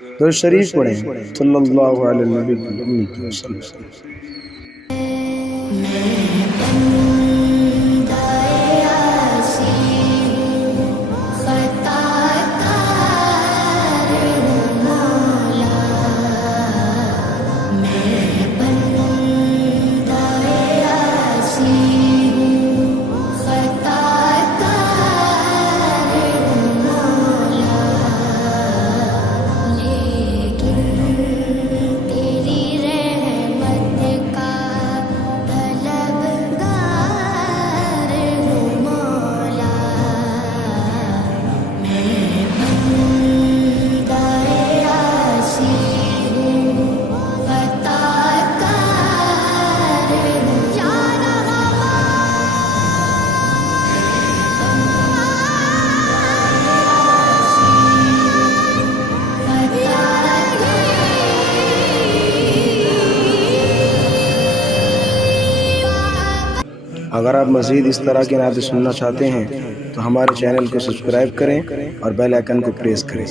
درود شریف پڑھیں صلی اللہ علیہ وسلم. اگر آپ مزید اس طرح کی نعتیں سننا چاہتے ہیں تو ہمارے چینل کو سبسکرائب کریں اور بیل آئیکن کو پریس کریں.